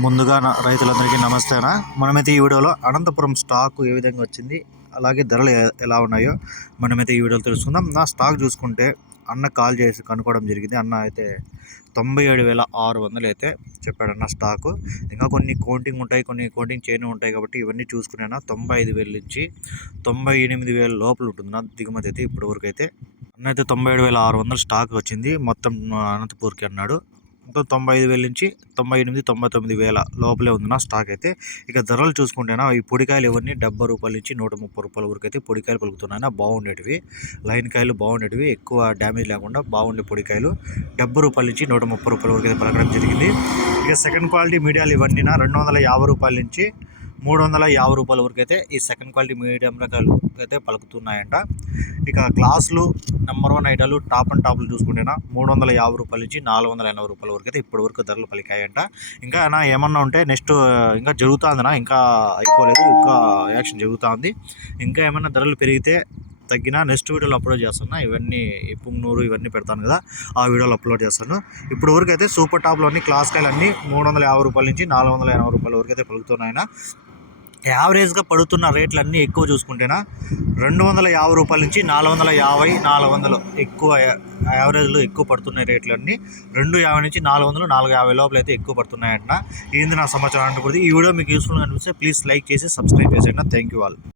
ముందుగా నా రైతులందరికీ నమస్తేనా. మనమైతే ఈ వీడియోలో అనంతపురం స్టాక్ ఏ విధంగా వచ్చింది అలాగే ధరలు ఎలా ఉన్నాయో మనమైతే ఈ వీడియోలో తెలుసుకుందాం. నా స్టాక్ చూసుకుంటే అన్న కాల్ చేసి కనుక్కోవడం జరిగింది. అన్న అయితే తొంభై ఏడు వేల ఆరు వందలు అయితే చెప్పాడన్న స్టాకు. ఇంకా కొన్ని కౌంటింగ్ ఉంటాయి కొన్ని కౌంటింగ్ చేయని ఉంటాయి కాబట్టి ఇవన్నీ చూసుకునేనా తొంభై ఐదు వేల నుంచి తొంభై ఎనిమిది వేల లోపల ఉంటుంది నా దిగుమతి అయితే ఇప్పటి వరకు అయితే. అన్న అయితే తొంభై ఏడు వేల ఆరు వందలు స్టాక్ వచ్చింది మొత్తం అనంతపూర్కి అన్నాడు. మొత్తం తొంభై ఐదు వేల నుంచి తొంభై ఎనిమిది తొంభై తొమ్మిది వేల లోపలే ఉంది నా స్టాక్ అయితే. ఇక ధరలు చూసుకుంటేనా ఈ పొడికాయలు ఇవన్నీ డెబ్బై రూపాయల నుంచి నూట ముప్పై రూపాయల వరకు అయితే పొడికాయలు పలుకుతున్నాయి బాగుండేటివి. లైన్ కాయలు బాగుండేటివి ఎక్కువ డ్యామేజ్ లేకుండా బాగుండే పొడికాయలు డెబ్బై రూపాయల నుంచి నూట ముప్పై రూపాయల వరకు అయితే పలకడం జరిగింది. ఇక సెకండ్ క్వాలిటీ మీడియాలు ఇవన్నీ రెండు వందల యాభై రూపాయల నుంచి మూడు వందల యాభై రూపాయల వరకు అయితే ఈ సెకండ్ క్వాలిటీ మీడియం రకాలు అయితే పలుకుతున్నాయంట. ఇక క్లాసులు నెంబర్ వన్ ఐటాలు టాప్ అండ్ టాప్లు చూసుకుంటేనా మూడు వందల యాభై రూపాయల నుంచి నాలుగు వందల ఎనభై రూపాయల వరకు అయితే ఇప్పటి వరకు ధరలు పలికాయంట. ఇంకా నా ఏమన్నా ఉంటే నెక్స్ట్ ఇంకా జరుగుతుందినా ఇంకా అయిపోలేదు ఇంకా యాక్షన్ జరుగుతుంది. ఇంకా ఏమైనా ధరలు పెరిగితే తగ్గిన నెక్స్ట్ వీడియోలో అప్లోడ్ చేస్తాను. ఇవన్నీ పుంగనూరు ఇవన్నీ పెడతాను కదా ఆ వీడియోలో అప్లోడ్ చేస్తాను. ఇప్పుడు వరకు అయితే సూపర్ టాప్లో అన్ని క్లాస్ కాయలు అన్నీ మూడు వందల యాభై రూపాయల నుంచి నాలుగు వందల ఎనభై రూపాయల వరకు అయితే పలుకుతున్నాయన. యావరేజ్గా పడుతున్న రేట్లన్నీ ఎక్కువ చూసుకుంటేనా రెండు వందల యాభై రూపాయల నుంచి నాలుగు వందల యాభై నాలుగు వందలు ఎక్కువ యావరేజ్లో ఎక్కువ పడుతున్నాయి రేట్లన్నీ రెండు యాభై నుంచి నాలుగు వందలు నాలుగు యాభై లోపల అయితే ఎక్కువ పడుతున్నాయంట. ఇది నా సమాచారం అంటే ఈ వీడియో మీకు యూస్ఫుల్గా అనిపిస్తే ప్లీజ్ లైక్ చేసి సబ్స్క్రైబ్ చేసేయండి. Thank you all